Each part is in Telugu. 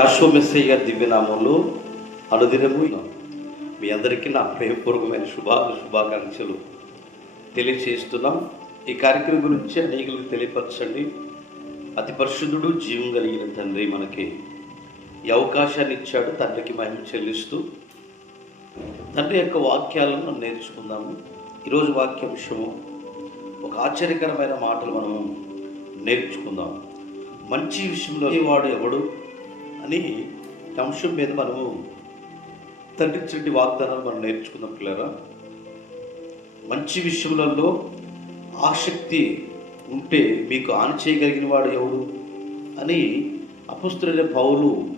యాశో మెస్సయ్య దివ్యనామంలో అనుదినము. మీ అందరికీ నా ప్రేమపూర్వకమైన శుభా శుభాకాంక్షలు తెలియచేస్తున్నాం. ఈ కార్యక్రమం గురించి అనేకులకు తెలియపరచండి. అతి పరిశుద్ధుడు జీవం కలిగిన తండ్రి మనకి ఈ అవకాశాన్ని ఇచ్చాడు. తండ్రికి మహిమ చెల్లిస్తూ తండ్రి యొక్క వాక్యాలను మనం నేర్చుకుందాము. ఈరోజు వాక్యాంశము ఒక ఆశ్చర్యకరమైన మాటలు మనం నేర్చుకుందాం మంచి విషయంలో వాడు ఎవడు? అని అంశం మీద మనము తండ్రి చెడ్డి వాగ్దానాలు మనం నేర్చుకుందాం పిల్లరా. మంచి విషయములలో ఆసక్తి ఉంటే మీకు ఆన్ చేయగలిగిన వాడు ఎవడు అని అపుస్తులైన పౌలు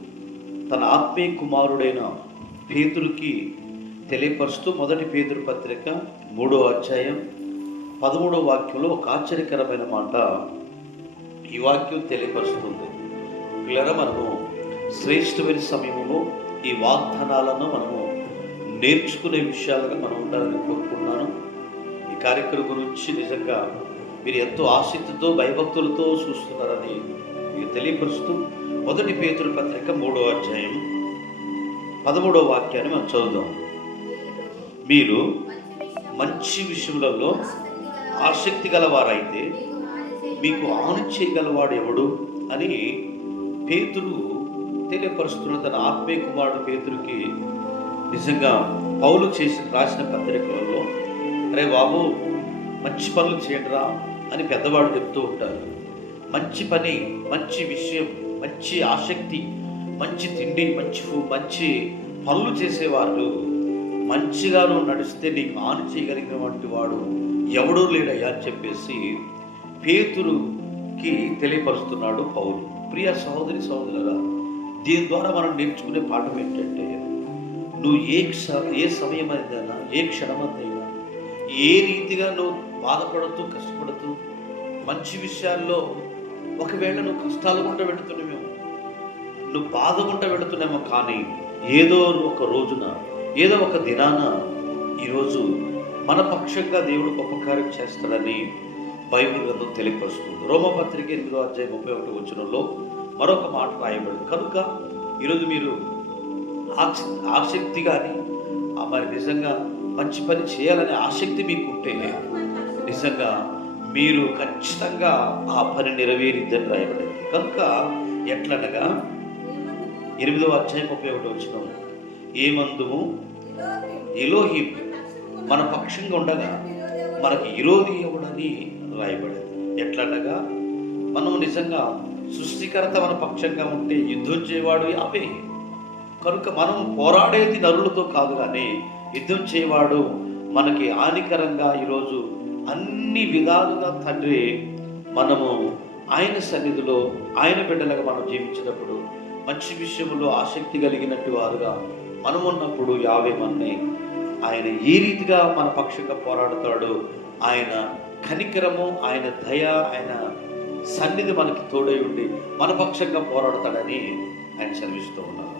తన ఆత్మీయ కుమారుడైన పేతుడికి తెలియపరుస్తూ మొదటి పేతురు పత్రిక మూడో అధ్యాయం పదమూడో వాక్యంలో ఒక ఆశ్చర్యకరమైన మాట ఈ వాక్యం తెలియపరుస్తుంది. పిల్లరా మనము శ్రేష్టమైన సమయంలో ఈ వాగ్దానాలను మనము నేర్చుకునే విషయాలుగా మనం ఉండాలని కోరుకుంటున్నాను. ఈ కార్యక్రమం గురించి నిజంగా మీరు ఎంతో ఆసక్తితో భయభక్తులతో చూస్తున్నారని మీకు తెలియపరుస్తూ మొదటి పేతుల పత్రిక మూడో అధ్యాయం పదమూడవ వాక్యాన్ని మనం చదువుదాం. మీరు మంచి విషయములలో ఆసక్తి గలవారైతే మీకు ఆను చేయగలవాడు ఎవడు అని పేతులు తెలియపరుస్తున్న తన ఆత్మీయ కుమారుడు పేతురికి నిజంగా పౌలు చేసి రాసిన పత్రికలలో అరే బాబు మంచి పనులు చేయడరా అని పెద్దవాడు చెప్తూ ఉంటారు మంచి పని మంచి విషయం మంచి ఆసక్తి మంచి తిండి మంచి మంచి పనులు చేసేవాళ్ళు మంచిగాను నడిస్తే నీకు ఆను చేయగలిగినటువంటి వాడు ఎవడూ లేడయ్యా అని చెప్పేసి పేతురుకి తెలియపరుస్తున్నాడు పౌలు. ప్రియ సహోదరి సహోదరులరా దీని ద్వారా మనం నేర్చుకునే పాఠం ఏంటంటే నువ్వు ఏ క్ష ఏ సమయమైందైనా ఏ క్షణమందైనా ఏ రీతిగా నువ్వు బాధపడుతూ కష్టపడుతూ మంచి విషయాల్లో ఒకవేళ నువ్వు కష్టాలు గుండా పెడుతున్నామేమో నువ్వు బాధ గుండా పెడుతున్నామో కానీ ఏదో ఒక రోజున ఏదో ఒక దినాన ఈరోజు మన పక్షంగా దేవుడు ఉపకారం చేస్తాడని బైబిల్ గ్రంథం తెలియపరుస్తుంది. రోమపత్రిక ఎనిమిదో అధ్యాయం ముప్పై ఒకటి వచనంలో మరొక మాట రాయబడింది. కనుక ఈరోజు మీరు ఆసక్తి కానీ మరి నిజంగా మంచి పని చేయాలనే ఆసక్తి మీకు ఉంటే నిజంగా మీరు ఖచ్చితంగా ఆ పని నెరవేరిద్దని రాయబడింది. కనుక ఎట్లనగా ఎనిమిదవ అధ్యాయం ముప్పై ఒకటి వచ్చిన ఏమందుము? ఎలోహిం మన పక్షంగా ఉండగా మనకి విరోధి ఎవడని రాయబడింది. ఎట్లనగా? మనం నిజంగా సృష్టికర్త మన పక్షంగా ఉంటే యుద్ధం చేయవాడు అవే. కనుక మనం పోరాడేది నరులతో కాదు కానీ యుద్ధం చేయవాడు మనకి హానికరంగా ఈరోజు అన్ని విధాలుగా తండ్రి మనము ఆయన సన్నిధిలో ఆయన బిడ్డలుగా మనం జీవించినప్పుడు మంచి విషయంలో ఆసక్తి కలిగినట్టు వారుగా మనం ఉన్నప్పుడు యాభై ఆయన ఏ రీతిగా మన పక్షంగా పోరాడతాడు. ఆయన కనికరము ఆయన దయ ఆయన సన్నిధి మనకి తోడై ఉండి మన పక్షంగా పోరాడతాడని ఆయన చదివిస్తూ ఉన్నారు.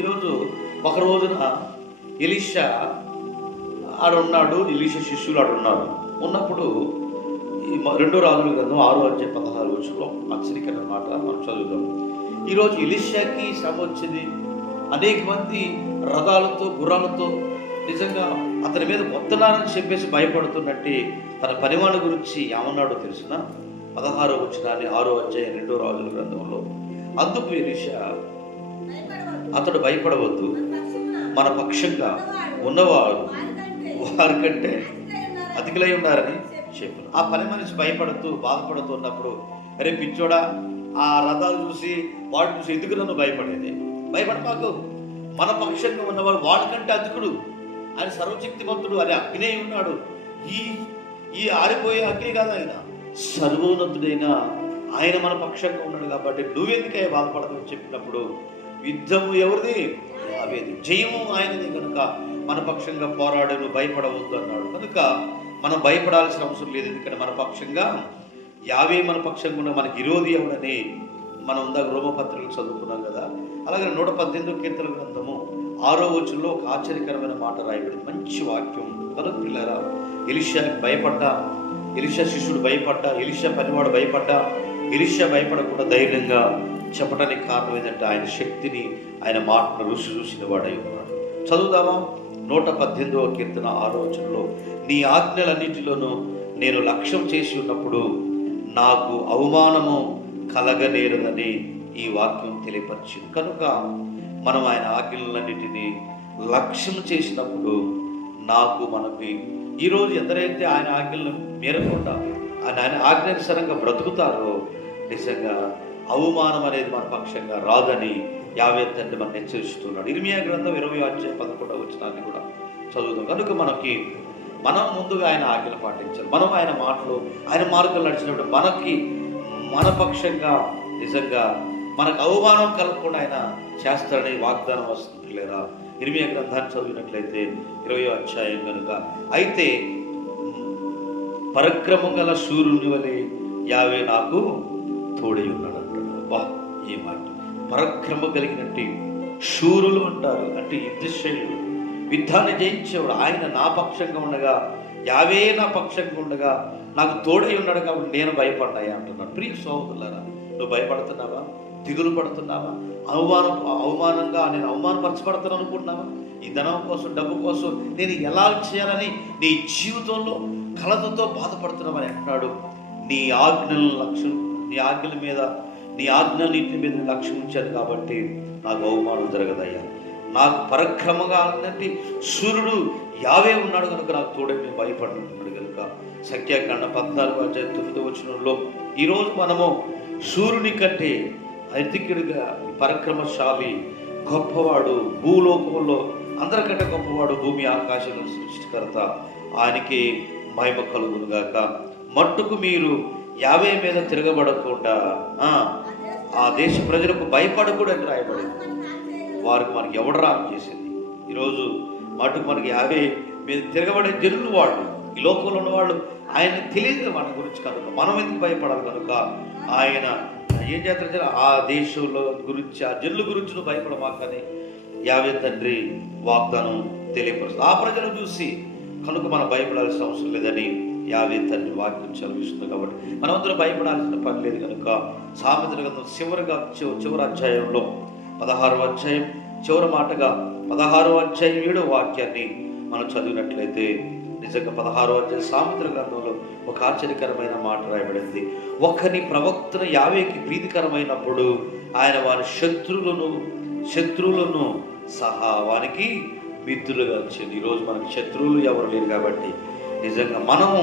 ఈరోజు ఒక రోజున ఎలీషా ఆడున్నాడు ఎలీషా శిష్యులు ఆడున్నాడు ఉన్నప్పుడు ఈ రెండో రాజుల గ్రంథం ఆరు అధ్యాయ పదహారు వచ్చులో ఆశ్చర్యకరమైన మాట మనం చదువుదాం. ఈరోజు ఎలీషాకి శ్రమ వచ్చింది అనేక మంది రథాలతో గుర్రాలతో నిజంగా అతని మీద వస్తున్నారని చెప్పేసి భయపడుతున్నట్టే తన పరిమాణం గురించి ఏమన్నాడో తెలిసిన? పదహారో వచ్చినాన్ని ఆరో అధ్యాయ రెండో రాజుల గ్రంథంలో. అందుకు ఎలీషా అతడు భయపడవద్దు. మన పక్షంగా ఉన్నవారు వారికంటే అతికిలై ఉన్నారని చెప్పారు ఆ పని మనిషి భయపడుతూ బాధపడుతూ ఉన్నప్పుడు అరే పిచ్చోడా ఆ రథాలు చూసి వాడు చూసి ఎందుకు నన్ను భయపడేది? భయపడపాకు మన పక్షంగా ఉన్నవాడు వాళ్ళకంటే అతికుడు ఆయన సర్వశక్తిమంతుడు అనే అగ్నే ఉన్నాడు. ఈ ఈ ఆరిపోయే అగ్ని కాదు ఆయన. సర్వోన్నతుడైన ఆయన మన పక్షంగా ఉన్నాడు కాబట్టి నువ్వెందుకే బాధపడతావు చెప్పినప్పుడు యుద్ధము ఎవరిది? అవేది జయము ఆయనది కనుక మన పక్షంగా పోరాడను భయపడవద్దు అన్నాడు. కనుక మనం భయపడాల్సిన అవసరం లేదు ఎందుకంటే మన పక్షంగా యావే మన పక్షంగా ఉన్న మనకి విరోధి ఎవడని మనం ఇందాక రోమపత్రికలు చదువుకున్నాం కదా. అలాగే నూట పద్దెనిమిదో కీర్తన గ్రంథము ఆరో వచనంలో ఒక ఆశ్చర్యకరమైన మాట రాయబడింది. మంచి వాక్యం కనుక పిల్లరా ఎలిషాకి భయపడ్డా. ఎలిషా శిష్యుడు భయపడ్డా ఎలిషా పనివాడు భయపడ్డా ఎలిషా భయపడకుండా ధైర్యంగా చెప్పడానికి కారణం ఏంటంటే ఆయన శక్తిని ఆయన మాటను రుచి చూసిన వాడై ఉన్నాడు. చదువుదామా? నూట పద్దెనిమిదవ కీర్తన ఆలోచనలో నీ ఆజ్ఞలన్నిటిలోనూ నేను లక్ష్యం చేసి ఉన్నప్పుడు నాకు అవమానము కలగనేరదని ఈ వాక్యం తెలియపరిచింది. కనుక మనం ఆయన ఆజ్ఞలన్నిటినీ లక్ష్యం చేసినప్పుడు నాకు మనకి ఈరోజు ఎందరైతే ఆయన ఆజ్ఞలను మేరకుండా ఆయన ఆజ్ఞానుసరంగా బ్రతుకుతారో నిజంగా అవమానం అనేది మన పక్షంగా రాదని యావే తండ్రి మనం హెచ్చరిస్తున్నాడు. ఇర్మియా గ్రంథం ఇరవై అధ్యాయం పదకొండవ వచ్చినాన్ని కూడా చదువుతాం కనుక మనకి మనం ముందుగా ఆయన ఆజ్ఞలు పాటించాలి. మనం ఆయన మాటలు ఆయన మార్గంలో నడిచినప్పుడు మనకి మన పక్షంగా నిజంగా మనకు అవమానం కలగకుండా ఆయన చేస్తాడని వాగ్దానం వస్తుంది లేదా? ఇరవై గ్రంథాన్ని చదివినట్లయితే ఇరవై అధ్యాయం కనుక అయితే పరక్రమం గల సూర్యుని వలె యావే నాకు తోడై ఉన్నాడు అంటున్నాడు. వా ఏ మాట. పరక్రమ కలిగినట్టు శూరులు అంటారు అంటే యుద్ధశైలు యుద్ధాన్ని జయించేవాడు ఆయన నా పక్షంగా ఉండగా యావే నా పక్షంగా ఉండగా నాకు తోడై ఉన్నాడు కాబట్టి నేను భయపడ్డాయి అంటున్నాడు. ప్రియ సోదరులారా నువ్వు భయపడుతున్నావా? దిగులు పడుతున్నావా? అవమానం అవమానంగా నేను అవమానపరచబడతాను అనుకుంటున్నావా? ఈ ధనం కోసం డబ్బు కోసం నేను ఎలా చేయాలని నీ జీవితంలో కలతతో బాధపడుతున్నామని అంటున్నాడు. నీ ఆజ్ఞలను లక్ష్యం నీ ఆజ్ఞల మీద నీ ఆజ్ఞలన్నింటి మీద లక్ష్యం ఉంచాను కాబట్టి నాకు అవమానం జరగదయ్యా. నాకు పరక్రమంగా అన్నట్టు సూర్యుడు యావే ఉన్నాడు కనుక నాకు తోడే నేను భయపడుతున్నాడు కనుక. సఖ్యాకాండ పద్నాలుగు అధ్యాయం తొమ్మిది వచ్చినంలో ఈరోజు మనము సూర్యుని కంటే అధికుడిగా పరక్రమశాలి గొప్పవాడు భూలోకంలో అందరికంటే గొప్పవాడు భూమి ఆకాశం సృష్టికర్త. ఆయనకి మహిమ కలుగునుగాక మట్టుకు మీరు యాభై మీద తిరగబడకుండా ఆ, దేశ ప్రజలకు భయపడకూడని రాయబడింది. వారికి మనకి ఎవడు రామ్ చేసింది? ఈరోజు మటుకు మనకి యాభై మీద తిరగబడే జనులు వాళ్ళు ఈ లోకంలో ఉన్న వాళ్ళు ఆయన తెలియదు మన గురించి కనుక. మనం ఎందుకు భయపడాలి కనుక? ఆయన ఏం చేస్తారు ఆ దేశంలో గురించి ఆ జల్లు గురించి నువ్వు భయపడమాకని యావే తండ్రి వాగ్దానం తెలియపరుస్తుంది. ఆ ప్రజలు చూసి కనుక మనం భయపడాల్సిన అవసరం లేదని యావే తండ్రి వాక్యం చదివిస్తుంది కాబట్టి మనమందరం భయపడాల్సిన పని లేదు కనుక సామెతల గ్రంథం చివరిగా చివరి అధ్యాయంలో పదహారవ అధ్యాయం చివరి మాటగా పదహారవ అధ్యాయం ఏడో వాక్యాన్ని మనం చదివినట్లయితే నిజంగా పదహారు అధ్యాయ సామెతల గ్రంథంలో ఒక ఆశ్చర్యకరమైన మాట రాయబడింది. ఒకని ప్రవక్తన యావేకి ప్రీతికరమైనప్పుడు ఆయన వారి శత్రువులను శత్రువులను సహా వానికి మిత్రులుగా వచ్చింది ఈరోజు మనకి శత్రువులు ఎవరు లేరు కాబట్టి నిజంగా మనము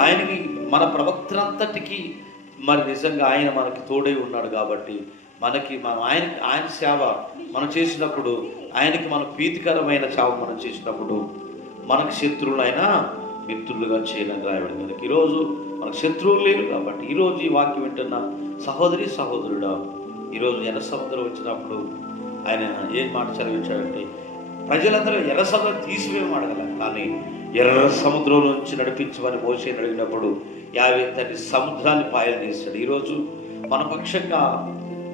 ఆయనకి మన ప్రవక్తనంతటికి మరి నిజంగా ఆయన మనకి తోడై ఉన్నాడు కాబట్టి మనకి మనం ఆయన ఆయన సేవ మనం చేసినప్పుడు ఆయనకి మన ప్రీతికరమైన సేవ మనం చేసినప్పుడు మనకు శత్రువులైనా మిత్రులుగా చేయడానికి రాయబడి మనకి ఈరోజు మనకు శత్రువులు లేరు కాబట్టి ఈరోజు ఈ వాక్యం వింటున్న సహోదరి సహోదరుడా ఈరోజు ఎర్ర సముద్రం వచ్చినప్పుడు ఆయన ఏం మాట చదివించాడంటే ప్రజలందరూ ఎర్ర సముద్రం తీసివేయమని అడగల కానీ ఎర్ర సముద్రం నుంచి నడిపించమని మోసే అడిగినప్పుడు యాభై తండ్రి సముద్రాన్ని పాయలు చేశాడు ఈరోజు మన పక్షంగా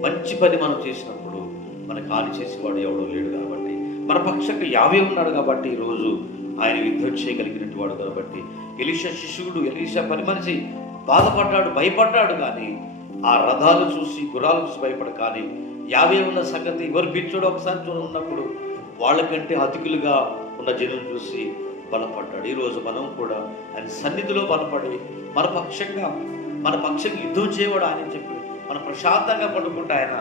మంచి పని మనం చేసినప్పుడు మనకు హాని చేసేవాడు ఎవడో లేడు కాబట్టి మన పక్షంగా యావే ఉన్నాడు కాబట్టి ఈరోజు ఆయన యుద్ధం చేయగలిగినట్టు వాడు కాబట్టి. ఎలీషా శిశువుడు ఎలీషా పని మనిషి బాధపడ్డాడు భయపడ్డాడు కానీ ఆ రథాలు చూసి గురాలు చూసి భయపడ కానీ యావే ఉన్న సంగతి ఎవరు పిచ్చోడు ఒకసారి చూడన్నప్పుడు వాళ్ళకంటే అతికులుగా ఉన్న జనం చూసి బలపడ్డాడు. ఈరోజు మనం కూడా ఆయన సన్నిధిలో బలపడి మన పక్షంగా మన పక్షంగా యుద్ధం చేయవాడు ఆయన చెప్పి మన ప్రశాంతంగా పడుకుంటే ఆయన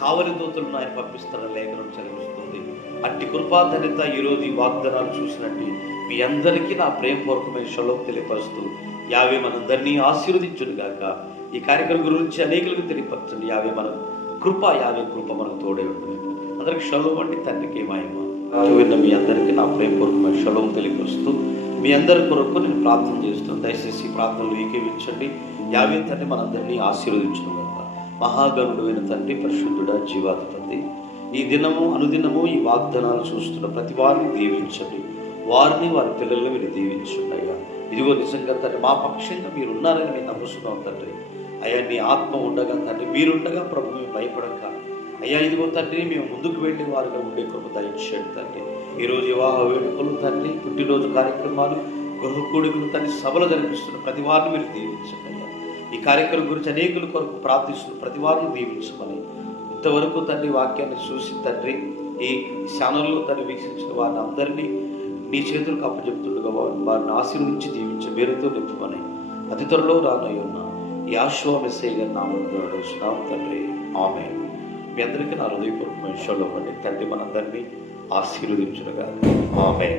కావలి దూతలను ఆయన పంపిస్తారని లేఖనం చదివిస్తుంది. అట్టి కృపాధనిత ఈరోజు ఈ వాగ్దానాలు చూసినట్టు మీ అందరికీ నా ప్రేమపూర్వకమైన శలోం తెలియపరుస్తూ యావే మనందరినీ ఆశీర్వదించును గాక. ఈ కార్యక్రమం గురించి అనేకులకు తెలియపరచండి. యావే మన కృప యావే కృప మనకు తోడే ఉంటుంది. అందరికి శలోం అండి. తండ్రికి మాయమ విన్న మీ అందరికీ నా ప్రేమపూర్వకమైన శలోం తెలియపరుస్తూ మీ అందరి కొరకు నేను ప్రార్థన చేస్తున్నాను దయచేసి ప్రార్థనలు ఏకీవించండి. యావే తండ్రి మనందరినీ ఆశీర్వదించడం గాక. మహాగరుడైన తండ్రి పరిశుద్ధుడ జీవాధిపతి. ఈ దినము అనుదినము ఈ వాగ్దానాలు చూస్తున్న ప్రతి వారిని దీవించండి. వారిని వారి పిల్లల్ని మీరు దీవించండి అయ్యా. ఇదిగో నిజంగా తండ్రి మా పక్షంగా మీరు ఉన్నారని మేము నమ్ముస్తున్నాం తండ్రి. అయ్యా నీ ఆత్మ ఉండగా తండ్రి మీరుండగా ప్రభు మేము భయపడక. అయ్యా ఇదిగో తండ్రి మేము ముందుకు వెళ్ళే వారిగా ఉండే కృప దయచేయండి తండ్రి. ఈరోజు వివాహ వేడుకలు తండ్రి పుట్టినరోజు కార్యక్రమాలు గృహ కూడికలు తండ్రి సభలు జరిపిస్తున్న ప్రతి వారిని మీరు దీవించండి అయ్యా. ఈ కార్యక్రమం గురించి అనేకుల కొరకు ప్రార్థిస్తున్న ప్రతి వారిని దీవించమని ఇంతవరకు తండ్రి వాక్యాన్ని చూసి తండ్రి ఈ ఛానల్లో తండ్రి వీక్షించిన వారిని అందరినీ నీ చేతులకు అప్పచెప్తుండగా వారిని వారిని ఆశీర్వించి దీవించి పేరుతో నింపుకొని అతి త్వరలో రానై ఉన్న ఈ ఆశ్వామెస్సే గారి నామం ద్వారా తండ్రి. ఆమె మీ అందరికీ నా హృదయపూర్వకమైన విషయంలో తండ్రి మనందరినీ ఆశీర్వదించునుగా ఆమె